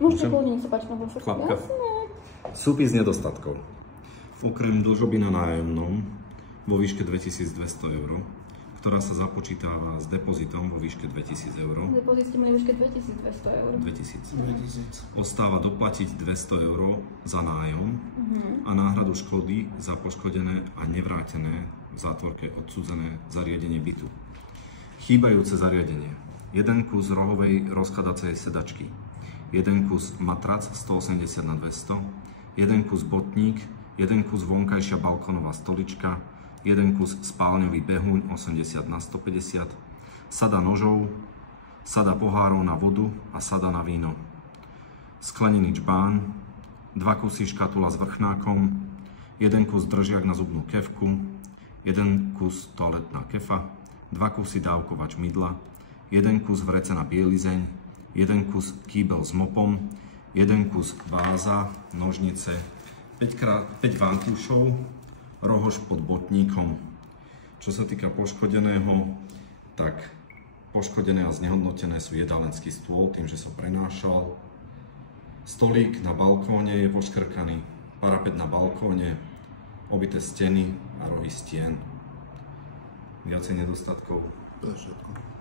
Môžete kľudne, nech sa páči, no všetko. Chlapka. Jasné. Súpis nedostatkov. Okrem dlžoby na nájomnom vo výške 2200 €, ktorá sa započítava s depozitom vo výške 2000 €. Depozit ste mali vo výške 2200 €. 2000. Ostáva doplatiť 200 € za nájom a náhradu škody za poškodené a nevrátené v zátvorke odsúdzené zariadenie bytu. Chýbajúce zariadenie. 1 kus rohovej rozkladacej sedačky, 1 kus matrac 180 na 200, 1 kus botník, 1 kus vonkajšia balkónová stolička, 1 kus spálňový behuň 80 na 150, sada nožov, sada pohárov na vodu a sada na víno, sklenený čbán, 2 kusy škatula s vrchnákom, 1 kus držiak na zubnú kefku, 1 kus toaletná kefa, 2 kusy dávkovač mydla, 1 kus vrece na bielizeň, 1 kus kýbel s mopom, 1 kus váza, nožnice, 5 vantušov, rohož pod botníkom. Čo sa týka poškodeného, tak poškodené a znehodnotené sú jedálenský stôl tým, že sa prenášal. Stolík na balkóne je poškrkaný, parapet na balkóne, obité steny a rohy stien. Viacej nedostatkov. To je všetko.